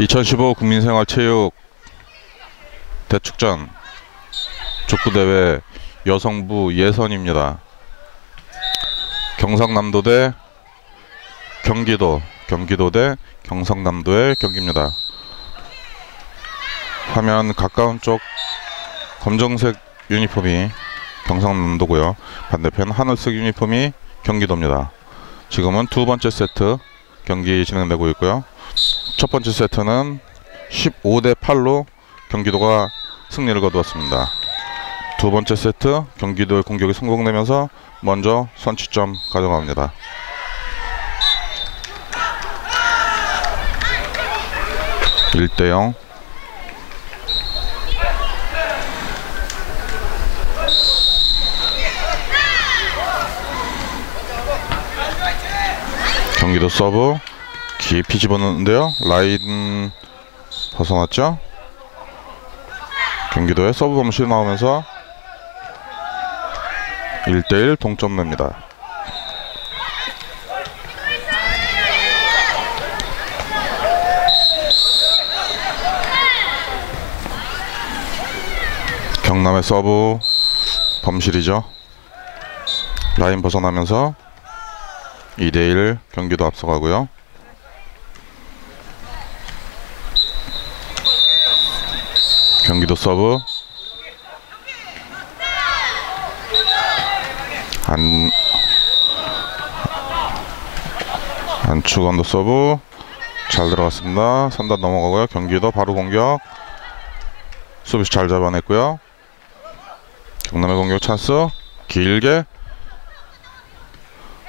2015 국민생활체육 대축전 족구대회 여성부 예선입니다. 경상남도 대 경기도, 경기도 대 경상남도의 경기입니다. 화면 가까운 쪽 검정색 유니폼이 경상남도고요. 반대편 하늘색 유니폼이 경기도입니다. 지금은 두 번째 세트 경기 진행되고 있고요. 첫 번째 세트는 15 대 8로 경기도가 승리를 거두었습니다. 두 번째 세트 경기도의 공격이 성공되면서 먼저 선취점 가져갑니다. 일대 0. 경기도 서브 깊이 집어넣는데요. 라인 벗어났죠? 경기도의 서브 범실 나오면서 1대1 동점 냅니다. 경남의 서브 범실이죠. 라인 벗어나면서 2대1 경기도 앞서가고요. 경기도 서브 안 안축 언더 서브 잘 들어갔습니다. 3단 넘어가고요. 경기도 바로 공격 수비수 잘 잡아냈고요. 경남의 공격 찬스 길게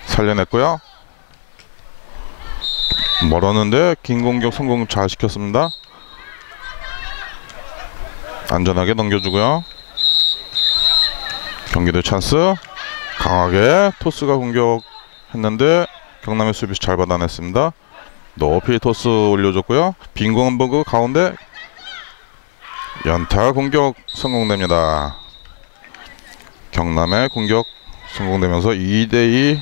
살려냈고요. 멀었는데 긴 공격 성공 잘 시켰습니다. 안전하게 넘겨주고요. 경기도 찬스 강하게 토스가 공격했는데 경남의 수비수 잘 받아냈습니다. 높이 토스 올려줬고요. 빈 공버그 가운데 연타 공격 성공됩니다. 경남의 공격 성공되면서 2대2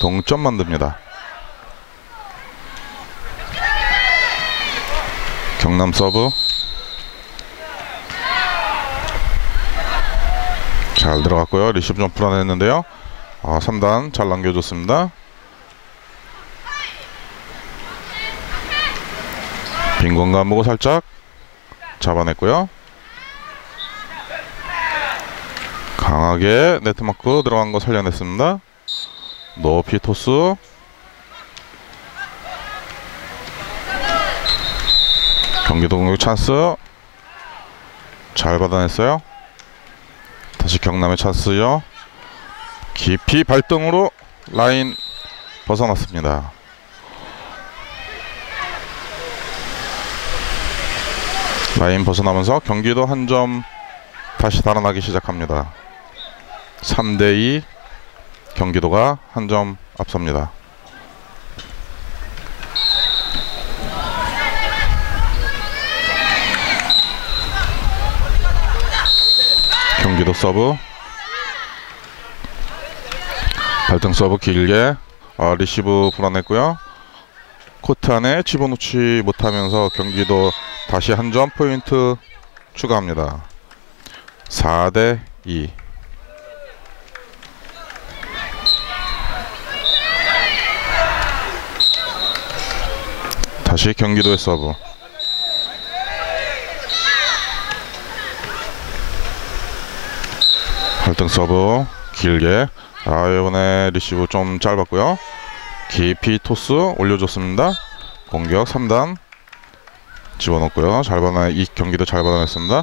동점 만듭니다. 경남 서브 잘 들어갔고요. 리시브 좀 풀어냈는데요. 아, 3단 잘 남겨줬습니다. 빈 공간 보고 살짝 잡아냈고요. 강하게 네트마크 들어간 거 살려냈습니다. 높이 토스 경기도 공격 찬스 잘 받아냈어요. 다시 경남의 찬스요. 깊이 발등으로 라인 벗어났습니다. 라인 벗어나면서 경기도 한 점 다시 달아나기 시작합니다. 3대2 경기도가 한 점 앞섭니다. 경기도 서브 발등 서브 길게 아, 리시브 불어냈고요. 코트 안에 집어넣지 못하면서 경기도 다시 한 점 포인트 추가합니다. 4대 2 다시 경기도의 서브 발등 서브 길게. 아 이번에 리시브 좀 짧았고요. 깊이 토스 올려줬습니다. 공격 3단 집어넣고요. 잘 받아 이 경기도 잘 받아냈습니다.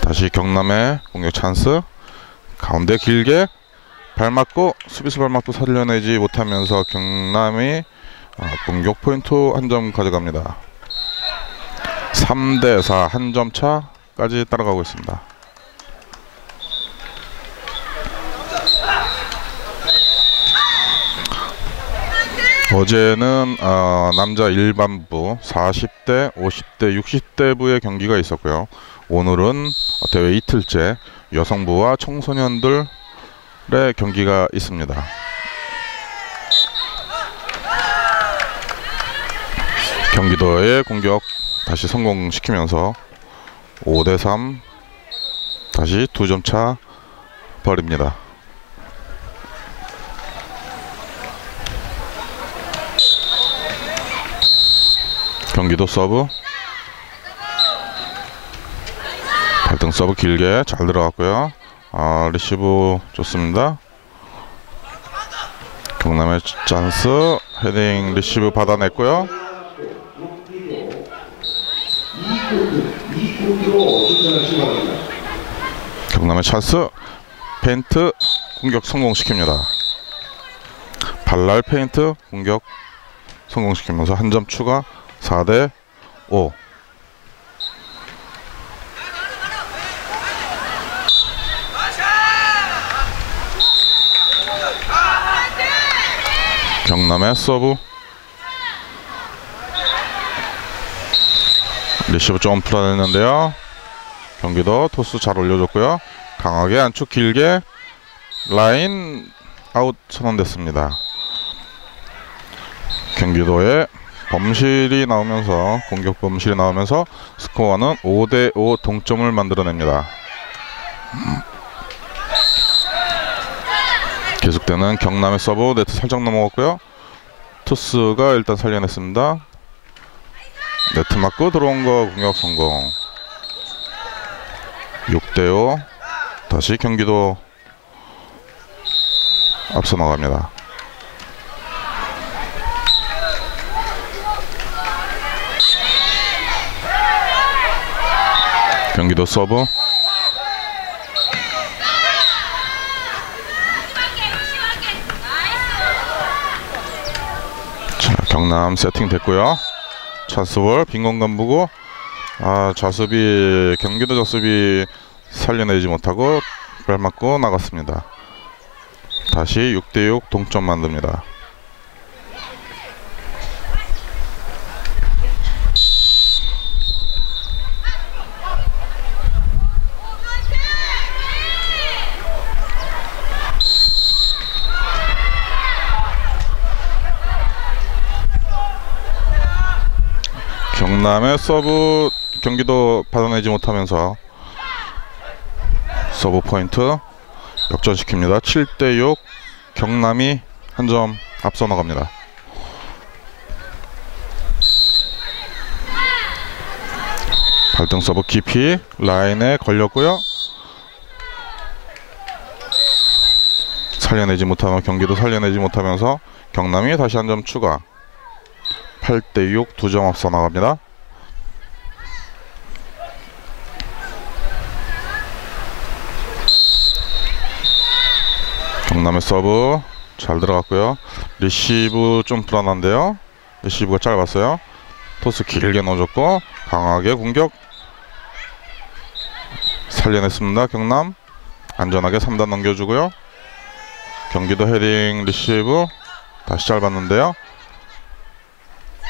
다시 경남의 공격 찬스. 가운데 길게 발 맞고 수비수 발 맞고 살려내지 못하면서 경남이 아, 공격 포인트 한 점 가져갑니다. 3대 4 한 점 차 까지 따라가고 있습니다 어제는 어, 남자 일반부 40대, 50대, 60대부의 경기가 있었고요. 오늘은 대회 이틀째 여성부와 청소년들의 경기가 있습니다. 경기도의 공격 다시 성공시키면서 5대 3 다시 두 점 차 벌입니다. 경기도 서브 발등 서브 길게 잘 들어갔고요. 아, 리시브 좋습니다. 경남의 찬스 헤딩 리시브 받아냈고요. 경남의 찬스 페인트 공격 성공시킵니다. 발랄 페인트 공격 성공시키면서 한 점 추가 4대 5. 경남의 서브 리시브 좀 풀어냈는데요. 경기도 토스 잘 올려줬고요. 강하게 안쪽 길게 라인 아웃 선언됐습니다. 경기도의 범실이 나오면서 공격 범실이 나오면서 스코어는 5대5 동점을 만들어냅니다. 계속되는 경남의 서브 네트 살짝 넘어갔고요. 토스가 일단 살려냈습니다. 네트 맞고 들어온 거 공격 성공. 6대5 다시 경기도 앞서 나갑니다. 경기도 서브 자, 경남 세팅 됐고요. 차스볼 빈 공간 보고 아 좌습이 경기도 좌습이 살려내지 못하고 발 맞고 나갔습니다. 다시 6대6 동점 만듭니다. 경남의 서브 경기도 받아내지 못하면서 서브 포인트 역전시킵니다. 7대6 경남이 한 점 앞서 나갑니다. 발등 서브 깊이 라인에 걸렸고요. 살려내지 못하면 경기도 살려내지 못하면서 경남이 다시 한 점 추가 8대6 두 점 앞서 나갑니다. 경남의 서브 잘 들어갔고요. 리시브 좀 불안한데요. 리시브가 짧았어요. 토스 길게 넣어줬고 강하게 공격 살려냈습니다. 경남 안전하게 3단 넘겨주고요. 경기도 헤딩 리시브 다시 짧았는데요.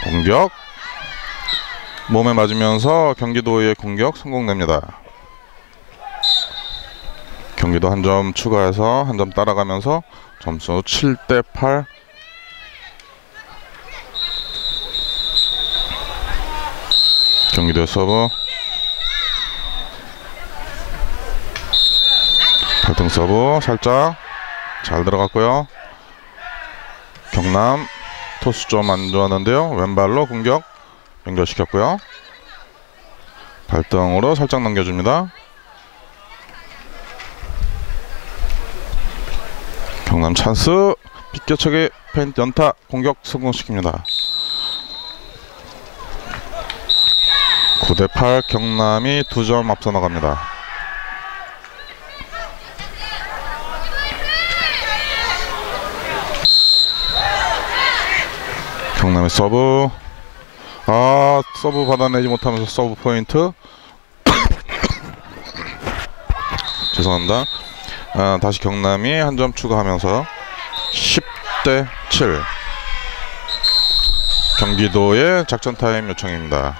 공격 몸에 맞으면서 경기도의 공격 성공됩니다. 경기도 한 점 추가해서 한 점 따라가면서 점수 7대 8 경기도 서브 발등 서브 살짝 잘 들어갔고요. 경남 토스 좀 안 좋았는데요. 왼발로 공격 연결시켰고요. 발등으로 살짝 넘겨줍니다. 경남 찬스 비껴차게 펜트 연타 공격 성공시킵니다. 9대8 경남이 두점 앞서 나갑니다. 경남의 서브 아 서브 받아내지 못하면서 서브 포인트 죄송합니다 아, 다시 경남이 한 점 추가하면서 10대 7 경기도의 작전 타임 요청입니다.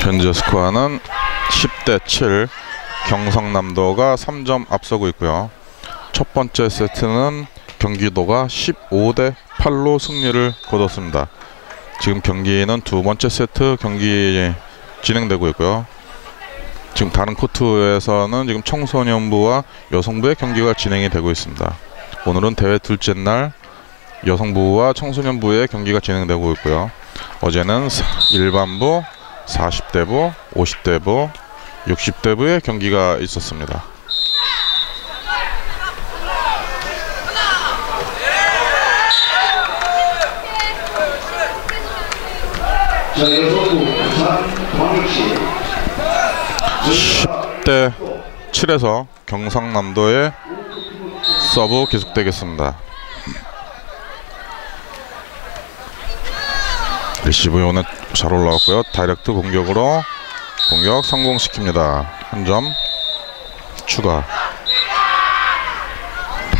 현재 스코어는 10대 7 경상남도가 3점 앞서고 있고요. 첫 번째 세트는 경기도가 15대 8로 승리를 거뒀습니다. 지금 경기는 두 번째 세트 경기 진행되고 있고요. 지금 다른 코트에서는 지금 청소년부와 여성부의 경기가 진행이 되고 있습니다. 오늘은 대회 둘째 날 여성부와 청소년부의 경기가 진행되고 있고요. 어제는 사- 일반부, 40대부, 50대부, 60대부의 경기가 있었습니다. 자, 여성부 부산 광역시 10대 7에서 경상남도의 서브 계속되겠습니다. 리시브 오늘 잘 올라왔고요. 다이렉트 공격으로 공격 성공시킵니다. 한 점 추가.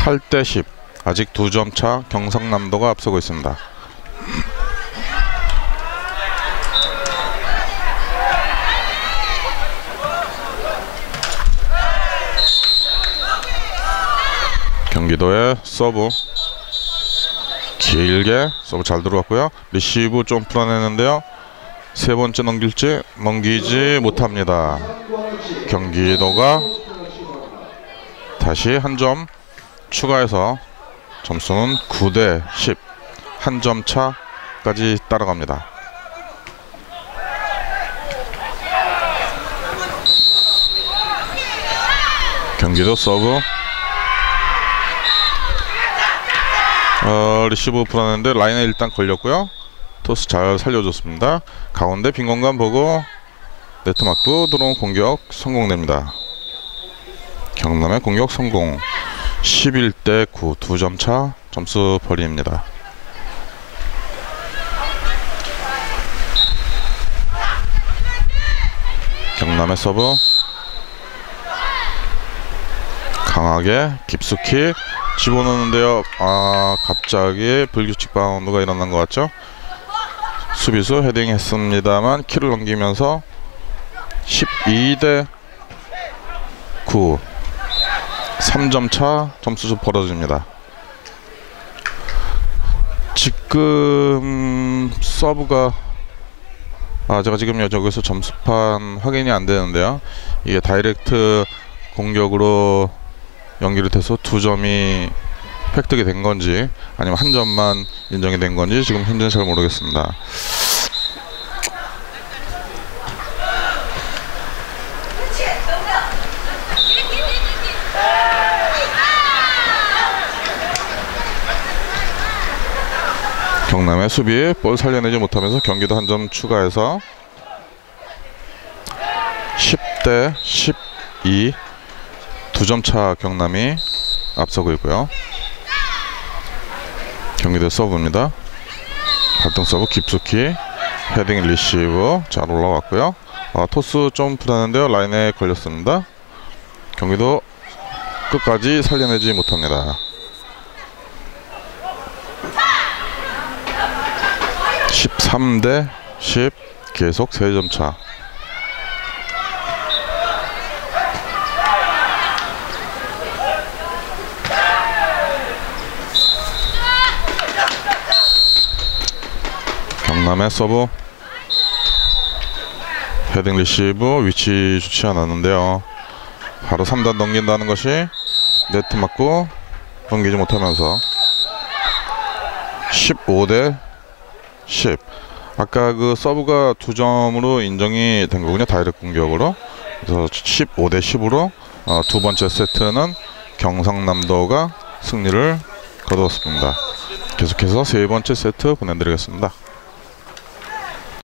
8대 10. 아직 두 점 차 경상남도가 앞서고 있습니다. 경기도의 서브 길게 서브 잘 들어갔고요. 리시브 좀 풀어내는데요. 세 번째 넘길지 넘기지 못합니다. 경기도가 다시 한 점 추가해서 점수는 9대 10. 한 점 차까지 따라갑니다. 경기도 서브 어, 리시브 풀어냈는데 라인에 일단 걸렸고요. 토스 잘 살려줬습니다. 가운데 빈 공간 보고 네트 맞고 들어온 공격 성공됩니다. 경남의 공격 성공. 11대 9 두 점 차 점수 벌이입니다. 경남의 서브 강하게 깊숙이 집어넣는데요. 아 갑자기 불규칙 바운드가 일어난 것 같죠? 수비수 헤딩했습니다만 키를 넘기면서 12대 9 3점 차 점수 벌어집니다. 지금 서브가 아 제가 지금 여기서 점수판 확인이 안 되는데요. 이게 다이렉트 공격으로 연기를 돼서 두 점이 획득이 된 건지 아니면 한 점만 인정이 된 건지 지금 현재는 잘 모르겠습니다. 경남의 수비 볼 살려내지 못하면서 경기도 한 점 추가해서 10대 12 두 점 차 경남이 앞서고 있고요. 경기도 서브입니다. 발동 서브 깊숙이 헤딩 리시브 잘 올라왔고요. 아, 토스 좀 불안한데요. 라인에 걸렸습니다. 경기도 끝까지 살려내지 못합니다. 13대 10 계속 3점 차. 경남의 서브. 헤딩 리시브 위치 좋지 않았는데요. 바로 3단 넘긴다는 것이 네트 맞고 넘기지 못하면서 15대 10 아까 그 서브가 두 점으로 인정이 된 거군요 다이렉트 공격으로. 그래서 15대 10으로 어, 두 번째 세트는 경상남도가 승리를 거두었습니다. 계속해서 세 번째 세트 보내드리겠습니다